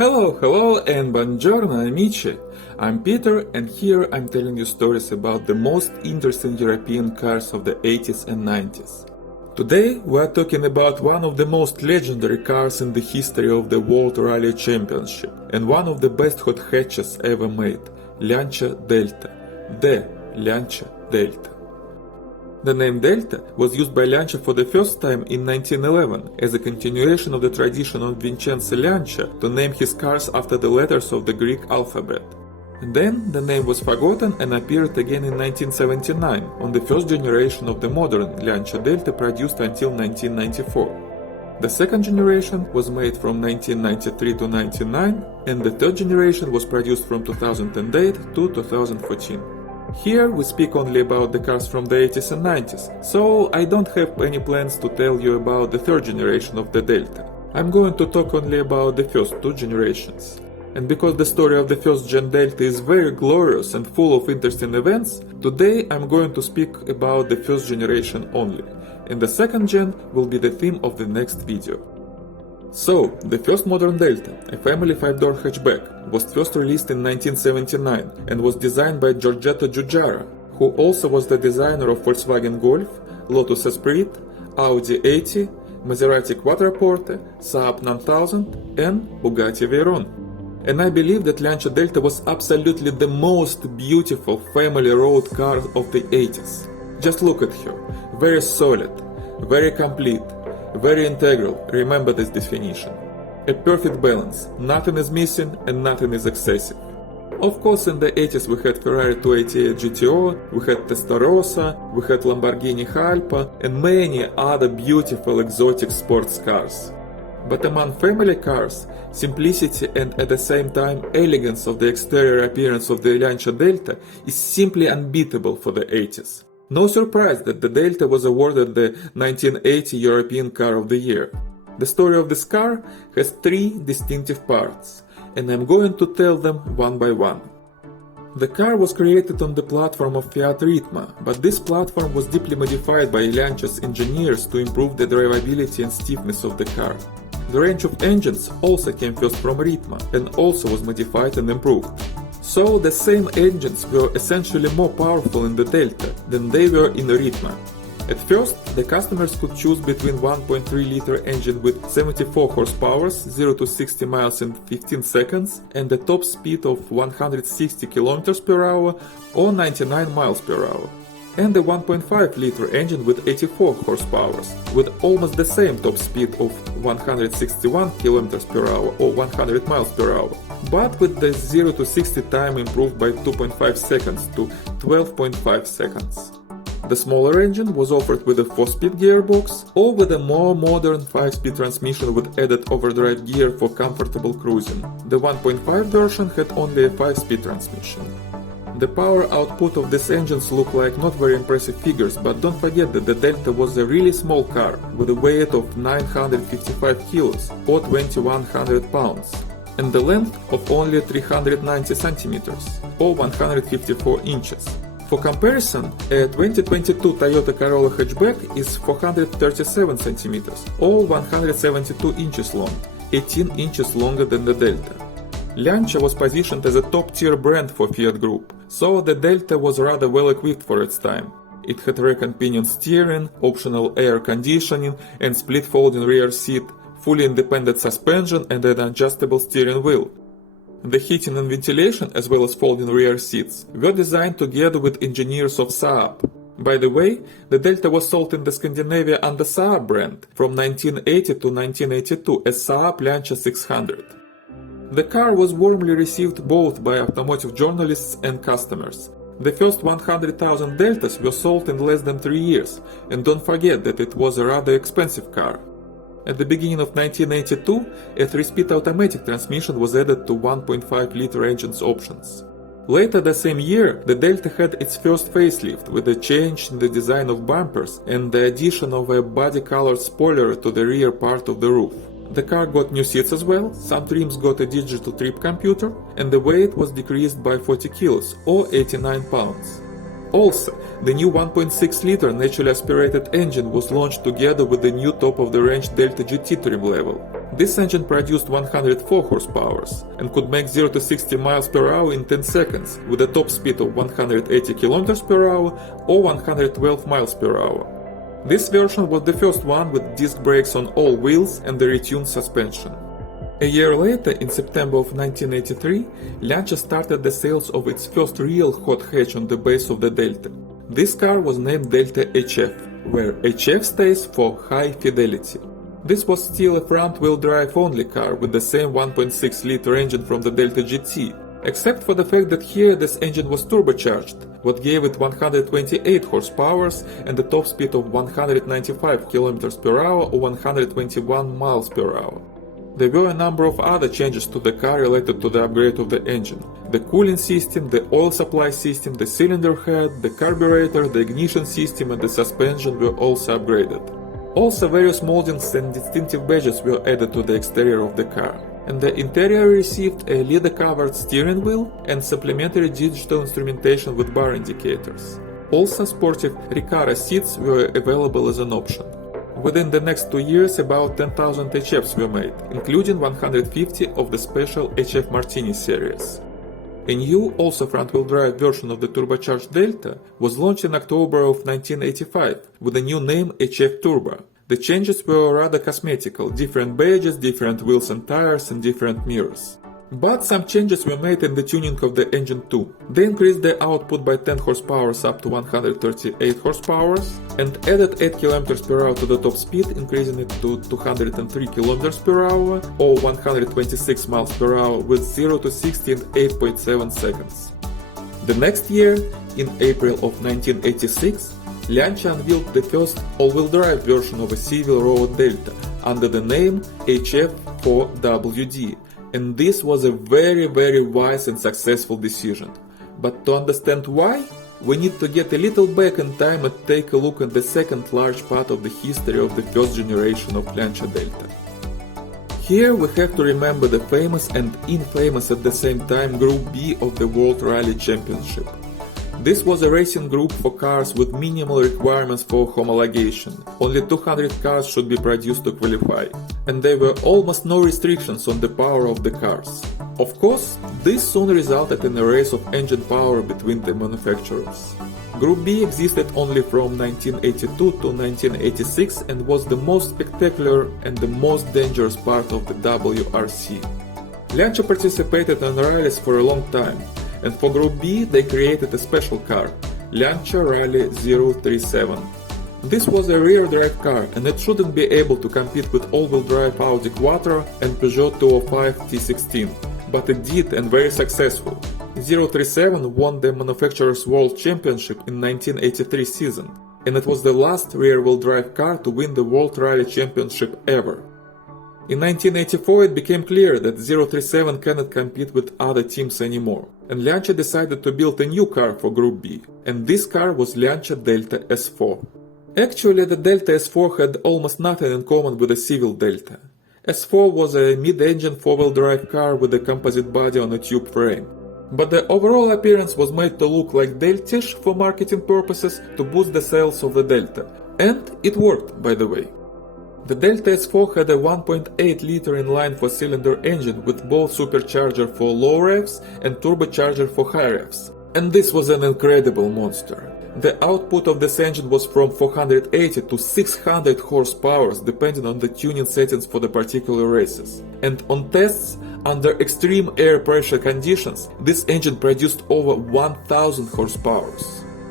Hello and buongiorno amici. I'm Peter and here I'm telling you stories about the most interesting European cars of the 80s and 90s. Today we are talking about one of the most legendary cars in the history of the World Rally Championship and one of the best hot hatches ever made, Lancia Delta. The Lancia Delta. The name Delta was used by Lancia for the first time in 1911 as a continuation of the tradition of Vincenzo Lancia to name his cars after the letters of the Greek alphabet. Then the name was forgotten and appeared again in 1979 on the first generation of the modern Lancia Delta produced until 1994. The second generation was made from 1993 to 1999 and the third generation was produced from 2008 to 2014. Here we speak only about the cars from the 80s and 90s, so I don't have any plans to tell you about the third generation of the Delta. I'm going to talk only about the first two generations. And because the story of the first gen Delta is very glorious and full of interesting events, today I'm going to speak about the first generation only, and the second gen will be the theme of the next video. So, the first modern Delta, a family 5-door hatchback, was first released in 1979 and was designed by Giorgetto Giugiaro, who also was the designer of Volkswagen Golf, Lotus Esprit, Audi 80, Maserati Quattroporte, Saab 9000 and Bugatti Veyron. And I believe that Lancia Delta was absolutely the most beautiful family road car of the 80s. Just look at her, very solid, very complete, very integral, remember this definition. A perfect balance, nothing is missing and nothing is excessive. Of course in the 80s we had Ferrari 288 GTO, we had Testarossa, we had Lamborghini Halpa and many other beautiful exotic sports cars. But among family cars, simplicity and at the same time elegance of the exterior appearance of the Lancia Delta is simply unbeatable for the 80s. No surprise that the Delta was awarded the 1980 European Car of the Year. The story of this car has three distinctive parts, and I'm going to tell them one by one. The car was created on the platform of Fiat Ritmo, but this platform was deeply modified by Lancia's engineers to improve the drivability and stiffness of the car. The range of engines also came first from Ritmo and also was modified and improved. So the same engines were essentially more powerful in the Delta than they were in Ritmo. At first, the customers could choose between 1.3-liter engine with 74 horsepower, 0 to 60 miles in 15 seconds, and a top speed of 160 km per hour or 99 miles per hour, and a 1.5-liter engine with 84 horsepower, with almost the same top speed of 161 km per hour or 100 miles per hour, but with the 0 to 60 time improved by 2.5 seconds to 12.5 seconds. The smaller engine was offered with a 4-speed gearbox or with a more modern 5-speed transmission with added overdrive gear for comfortable cruising. The 1.5 version had only a 5-speed transmission. The power output of these engines look like not very impressive figures, but don't forget that the Delta was a really small car with a weight of 955 kilos or 2100 pounds and the length of only 390 centimeters or 154 inches. For comparison, a 2022 Toyota Corolla hatchback is 437 centimeters or 172 inches long, 18 inches longer than the Delta. Lancia was positioned as a top-tier brand for Fiat Group, so the Delta was rather well equipped for its time. It had rack and pinion steering, optional air conditioning and split folding rear seat, fully independent suspension and an adjustable steering wheel. The heating and ventilation, as well as folding rear seats, were designed together with engineers of Saab. By the way, the Delta was sold in the Scandinavia under Saab brand from 1980 to 1982 as Saab Lancia 600. The car was warmly received both by automotive journalists and customers. The first 100,000 Deltas were sold in less than 3 years, and don't forget that it was a rather expensive car. At the beginning of 1982, a 3-speed automatic transmission was added to 1.5-liter engine's options. Later the same year, the Delta had its first facelift with a change in the design of bumpers and the addition of a body-colored spoiler to the rear part of the roof. The car got new seats as well, some trims got a digital trip computer, and the weight was decreased by 40 kilos or 89 pounds. Also, the new 1.6-liter naturally aspirated engine was launched together with the new top-of-the-range Delta GT trim level. This engine produced 104 horsepower and could make 0 to 60 miles per hour in 10 seconds with a top speed of 180 km per hour or 112 miles per hour. This version was the first one with disc brakes on all wheels and the retuned suspension. A year later, in September of 1983, Lancia started the sales of its first real hot hatch on the base of the Delta. This car was named Delta HF, where HF stands for High Fidelity. This was still a front-wheel drive only car with the same 1.6-liter engine from the Delta GT, except for the fact that here this engine was turbocharged, what gave it 128 horsepower and a top speed of 195 km per hour or 121 miles per hour. There were a number of other changes to the car related to the upgrade of the engine. The cooling system, the oil supply system, the cylinder head, the carburetor, the ignition system and the suspension were also upgraded. Also, various moldings and distinctive badges were added to the exterior of the car. And the interior received a leather-covered steering wheel and supplementary digital instrumentation with bar indicators. Also, sportive Recaro seats were available as an option. Within the next 2 years, about 10,000 HFs were made, including 150 of the special HF Martini series. A new, also front-wheel drive version of the turbocharged Delta was launched in October of 1985 with a new name HF Turbo. The changes were rather cosmetical, different badges, different wheels and tires, and different mirrors. But some changes were made in the tuning of the engine too. They increased the output by 10 horsepower up to 138 horsepower and added 8 km per hour to the top speed, increasing it to 203 km per hour or 126 miles per hour with 0 to 60 in 8.7 seconds. The next year, in April of 1986, Lancia unveiled the first all-wheel drive version of a civil road Delta under the name HF4WD. And this was a very wise and successful decision. But to understand why, we need to get a little back in time and take a look at the second large part of the history of the first generation of Lancia Delta. Here we have to remember the famous and infamous at the same time Group B of the World Rally Championship. This was a racing group for cars with minimal requirements for homologation. Only 200 cars should be produced to qualify, and there were almost no restrictions on the power of the cars. Of course, this soon resulted in a race of engine power between the manufacturers. Group B existed only from 1982 to 1986 and was the most spectacular and the most dangerous part of the WRC. Lancia participated in rallies for a long time. And for Group B, they created a special car, Lancia Rally 037. This was a rear-drive car, and it shouldn't be able to compete with all-wheel drive Audi Quattro and Peugeot 205 T16, but it did, and very successful. 037 won the Manufacturers' World Championship in 1983 season, and it was the last rear-wheel drive car to win the World Rally Championship ever. In 1984 it became clear that 037 cannot compete with other teams anymore, and Lancia decided to build a new car for Group B, and this car was Lancia Delta S4. Actually, the Delta S4 had almost nothing in common with the civil Delta. S4 was a mid-engine four-wheel drive car with a composite body on a tube frame. But the overall appearance was made to look like Deltish for marketing purposes to boost the sales of the Delta. And it worked, by the way. The Delta S4 had a 1.8-liter inline four-cylinder engine with both supercharger for low revs and turbocharger for high revs. And this was an incredible monster. The output of this engine was from 480 to 600 horsepower depending on the tuning settings for the particular races. And on tests, under extreme air pressure conditions, this engine produced over 1000 horsepower.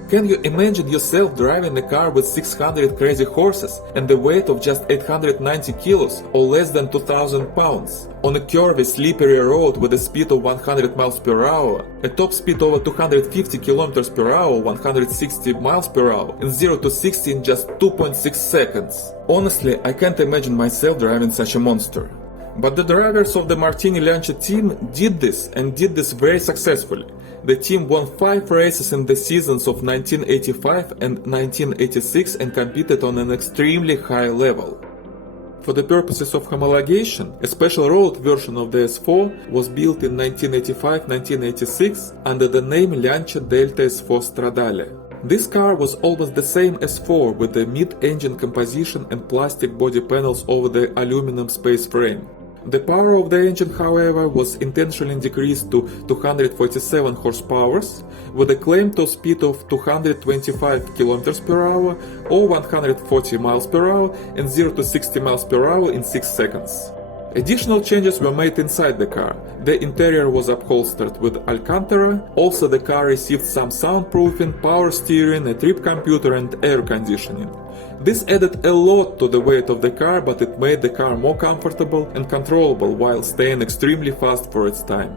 Can you imagine yourself driving a car with 600 crazy horses and the weight of just 890 kilos or less than 2000 pounds on a curvy, slippery road with a speed of 100 miles per hour, a top speed over 250 kilometers per hour, 160 miles per hour, and 0 to 60 in just 2.6 seconds? Honestly, I can't imagine myself driving such a monster. But the drivers of the Martini Lancia team did this, and did this very successfully. The team won 5 races in the seasons of 1985 and 1986 and competed on an extremely high level. For the purposes of homologation, a special road version of the S4 was built in 1985-1986 under the name Lancia Delta S4 Stradale. This car was almost the same S4 with the mid-engine composition and plastic body panels over the aluminum space frame. The power of the engine, however, was intentionally decreased to 247 horsepower, with a claimed top speed of 225 km per hour or 140 miles per hour and 0 to 60 miles per hour in 6 seconds. Additional changes were made inside the car. The interior was upholstered with Alcantara. Also, the car received some soundproofing, power steering, a trip computer and air conditioning. This added a lot to the weight of the car, but it made the car more comfortable and controllable while staying extremely fast for its time.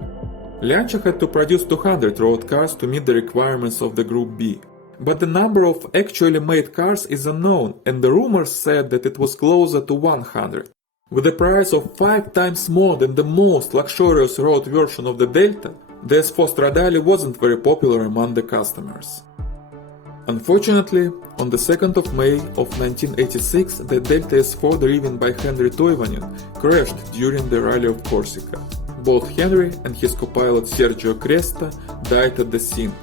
Lancia had to produce 200 road cars to meet the requirements of the Group B. But the number of actually made cars is unknown, and the rumors said that it was closer to 100. With a price of 5 times more than the most luxurious road version of the Delta, the S4 Stradale wasn't very popular among the customers. Unfortunately, on the 2nd of May of 1986, the Delta S4 driven by Henry Toivonen crashed during the Rally of Corsica. Both Henry and his co-pilot Sergio Cresta died at the scene.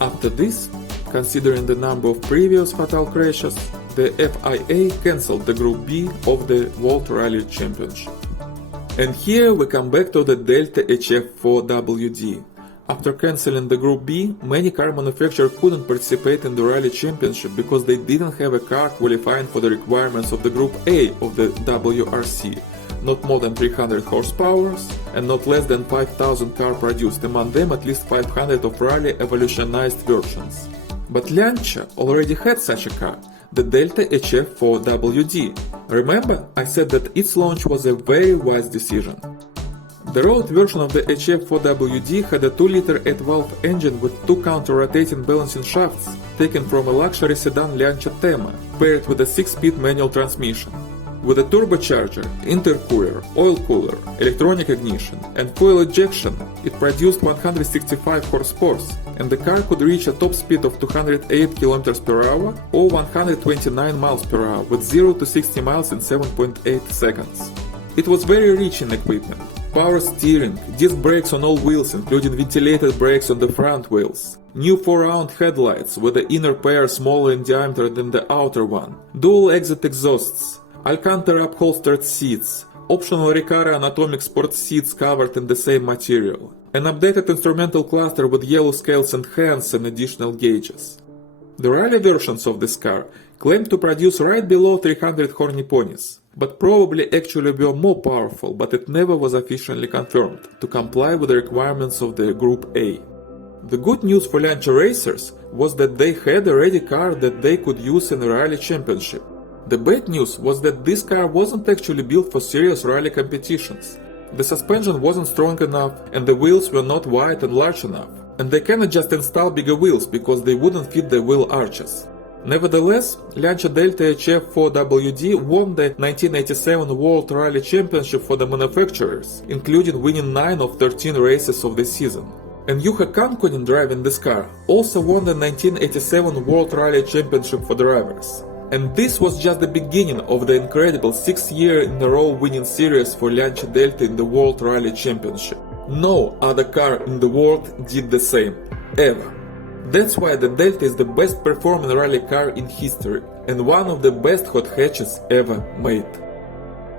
After this, considering the number of previous fatal crashes, the FIA cancelled the Group B of the World Rally Championship. And here we come back to the Delta HF4WD. After cancelling the Group B, many car manufacturers couldn't participate in the Rally Championship because they didn't have a car qualifying for the requirements of the Group A of the WRC. Not more than 300 horsepower and not less than 5,000 cars produced, among them at least 500 of Rally evolutionized versions. But Lancia already had such a car, the Delta HF4WD. Remember, I said that its launch was a very wise decision. The road version of the HF4WD had a 2-liter 8-valve engine with 2 counter-rotating balancing shafts taken from a luxury sedan Lancia Thema, paired with a 6-speed manual transmission. With a turbocharger, intercooler, oil cooler, electronic ignition, and fuel ejection, it produced 165 horsepower, and the car could reach a top speed of 208 km per hour or 129 miles per hour with 0 to 60 miles in 7.8 seconds. It was very rich in equipment. Power steering, disc brakes on all wheels including ventilated brakes on the front wheels, new 4-round headlights with the inner pair smaller in diameter than the outer one, dual exit exhausts, Alcantara upholstered seats, optional Recaro anatomic sport seats covered in the same material, an updated instrumental cluster with yellow scales and hands and additional gauges. The rally versions of this car claimed to produce right below 300 horny ponies, but probably actually were more powerful, but it never was officially confirmed to comply with the requirements of the Group A. The good news for Lancia racers was that they had a ready car that they could use in the Rally Championship. The bad news was that this car wasn't actually built for serious rally competitions. The suspension wasn't strong enough and the wheels were not wide and large enough, and they cannot just install bigger wheels because they wouldn't fit the wheel arches. Nevertheless, Lancia Delta HF4WD won the 1987 World Rally Championship for the manufacturers, including winning 9 of 13 races of the season. And Juha Kankkunen driving this car also won the 1987 World Rally Championship for drivers. And this was just the beginning of the incredible 6th year in a row winning series for Lancia Delta in the World Rally Championship. No other car in the world did the same, ever. That's why the Delta is the best performing rally car in history and one of the best hot hatches ever made.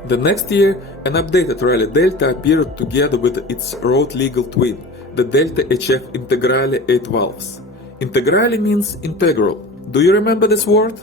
The next year, an updated Rally Delta appeared together with its road legal twin, the Delta HF Integrale 8 valves. Integrale means integral. Do you remember this word?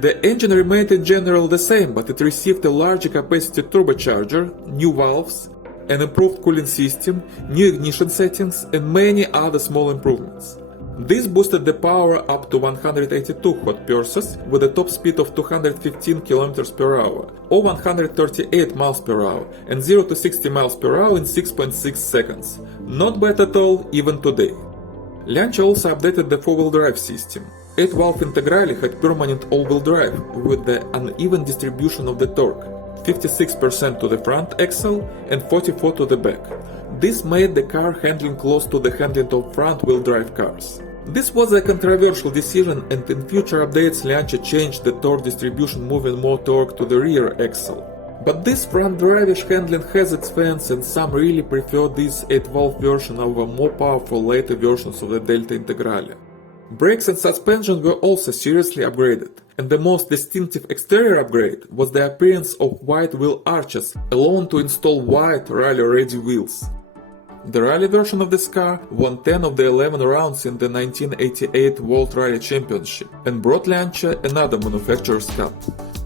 The engine remained in general the same, but it received a larger capacity turbocharger, new valves, an improved cooling system, new ignition settings, and many other small improvements. This boosted the power up to 182 hot-purses with a top speed of 215 km per hour or 138 miles per hour and 0 to 60 miles per hour in 6.6 seconds. Not bad at all even today. Lancia also updated the 4-wheel drive system. 8-valve Integrale had permanent all-wheel drive with the uneven distribution of the torque, 56% to the front axle and 44% to the back. This made the car handling close to the handling of front-wheel drive cars. This was a controversial decision, and in future updates Lancia changed the torque distribution, moving more torque to the rear axle. But this front drivish handling has its fans, and some really prefer this 8-valve version over more powerful later versions of the Delta Integrale. Brakes and suspension were also seriously upgraded, and the most distinctive exterior upgrade was the appearance of wide wheel arches, along to install wide rally-ready wheels. The rally version of this car won 10 of the 11 rounds in the 1988 World Rally Championship and brought Lancia another manufacturer's cup,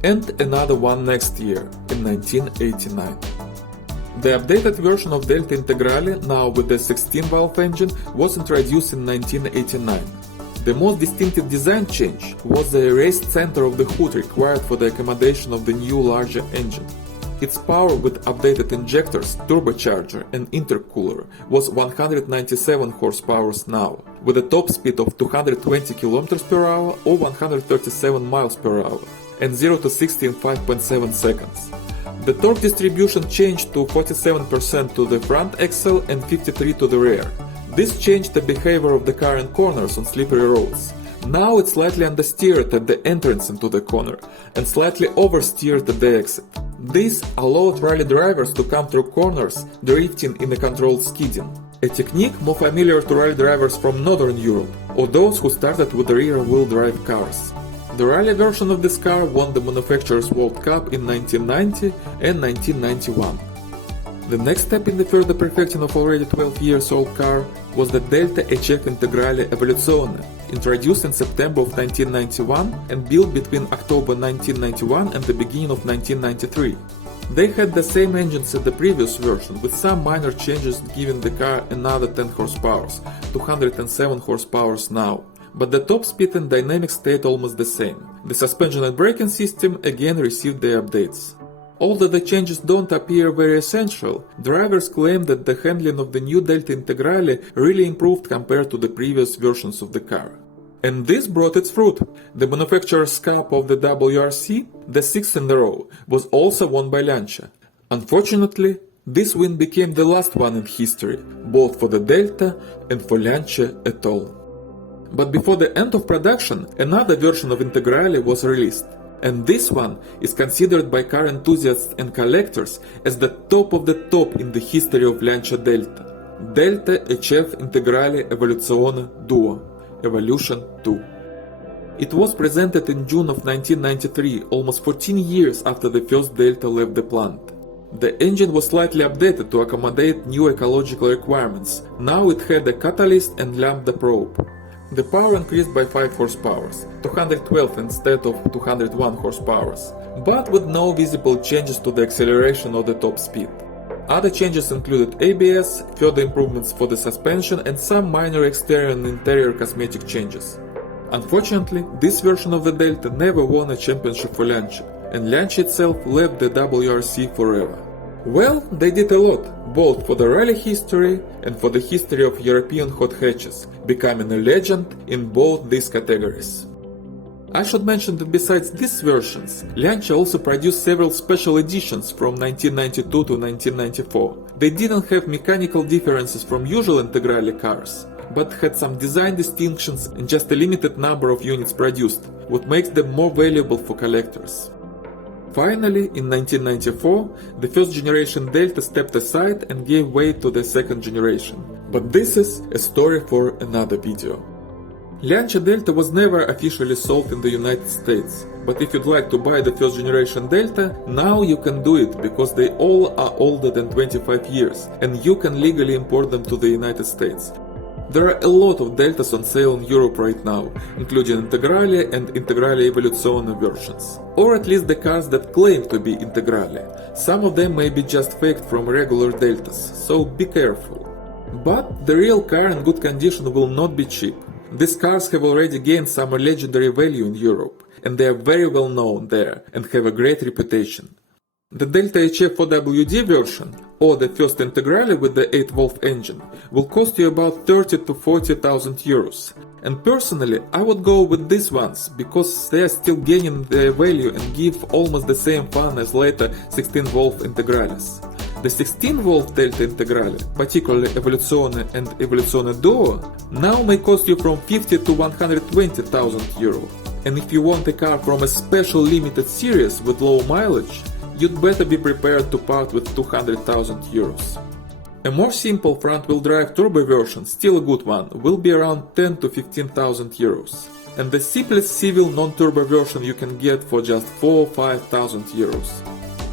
and another one next year, in 1989. The updated version of Delta Integrale, now with the 16-valve engine, was introduced in 1989. The most distinctive design change was the raised center of the hood required for the accommodation of the new larger engine. Its power with updated injectors, turbocharger and intercooler was 197 horsepower now, with a top speed of 220 km per hour or 137 miles per hour, and 0 to 60 in 5.7 seconds. The torque distribution changed to 47% to the front axle and 53% to the rear. This changed the behavior of the car in corners on slippery roads. Now it's slightly understeered at the entrance into the corner and slightly oversteered at the exit. This allowed rally drivers to come through corners, drifting in a controlled skidding, a technique more familiar to rally drivers from Northern Europe or those who started with rear-wheel drive cars. The rally version of this car won the Manufacturers' World Cup in 1990 and 1991. The next step in the further perfecting of already 12 years old car was the Delta HF Integrale Evoluzione, introduced in September of 1991 and built between October 1991 and the beginning of 1993. They had the same engines as the previous version, with some minor changes giving the car another 10 horsepower, 207 horsepower now. But the top speed and dynamics stayed almost the same. The suspension and braking system again received their updates. Although the changes don't appear very essential, drivers claim that the handling of the new Delta Integrale really improved compared to the previous versions of the car. And this brought its fruit. The manufacturer's cup of the WRC, the 6th in a row, was also won by Lancia. Unfortunately, this win became the last one in history, both for the Delta and for Lancia at all. But before the end of production, another version of Integrale was released. And this one is considered by car enthusiasts and collectors as the top of the top in the history of Lancia Delta. Delta HF Integrale Evoluzione Duo, Evolution 2. It was presented in June of 1993, almost 14 years after the first Delta left the plant. The engine was slightly updated to accommodate new ecological requirements. Now it had a catalyst and lambda probe. The power increased by 5 horsepower, 212 instead of 201 horsepower, but with no visible changes to the acceleration or the top speed. Other changes included ABS, further improvements for the suspension and some minor exterior and interior cosmetic changes. Unfortunately, this version of the Delta never won a championship for Lancia, and Lancia itself left the WRC forever. Well, they did a lot, both for the rally history and for the history of European hot hatches, becoming a legend in both these categories. I should mention that besides these versions, Lancia also produced several special editions from 1992 to 1994. They didn't have mechanical differences from usual Integrale cars, but had some design distinctions and just a limited number of units produced, what makes them more valuable for collectors. Finally, in 1994, the first generation Delta stepped aside and gave way to the second generation. But this is a story for another video. Lancia Delta was never officially sold in the United States, but if you'd like to buy the first generation Delta, now you can do it because they all are older than 25 years and you can legally import them to the United States. There are a lot of Deltas on sale in Europe right now, including Integrale and Integrale Evoluzione versions, or at least the cars that claim to be Integrale. Some of them may be just faked from regular Deltas, so be careful. But the real car in good condition will not be cheap. These cars have already gained some legendary value in Europe, and they are very well known there and have a great reputation. The Delta HF 4WD version, or the first Integrale with the 8-valve engine, will cost you about 30 to 40,000 euros. And personally, I would go with these ones, because they are still gaining their value and give almost the same fun as later 16-valve Integrales. The 16-valve Delta Integrale, particularly Evoluzione and Evoluzione Duo, now may cost you from 50 to 120,000 euro. And if you want a car from a special limited series with low mileage, you'd better be prepared to part with 200,000 euros. A more simple front-wheel drive turbo version, still a good one, will be around 10 to 15,000 euros. And the simplest civil non-turbo version you can get for just 4 or 5,000 euros.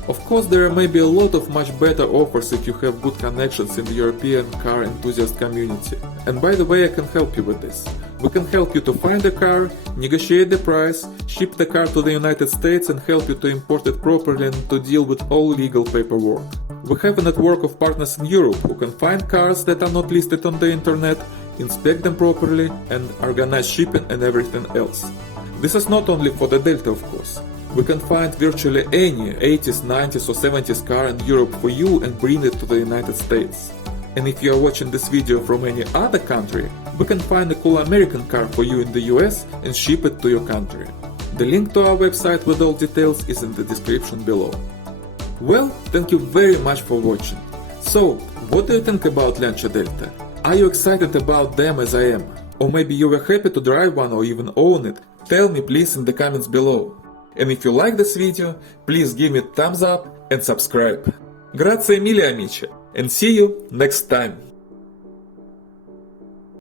Of course, there may be a lot of much better offers if you have good connections in the European car enthusiast community. And by the way, I can help you with this. We can help you to find a car, negotiate the price, ship the car to the United States and help you to import it properly and to deal with all legal paperwork. We have a network of partners in Europe who can find cars that are not listed on the internet, inspect them properly and organize shipping and everything else. This is not only for the Delta, of course. We can find virtually any 80s, 90s or 70s car in Europe for you and bring it to the United States. And if you are watching this video from any other country, we can find a cool American car for you in the US and ship it to your country. The link to our website with all details is in the description below. Well, thank you very much for watching. So, what do you think about Lancia Delta? Are you excited about them as I am? Or maybe you were happy to drive one or even own it? Tell me please in the comments below. And if you like this video, please give me a thumbs up and subscribe. Grazie mille amici, and see you next time.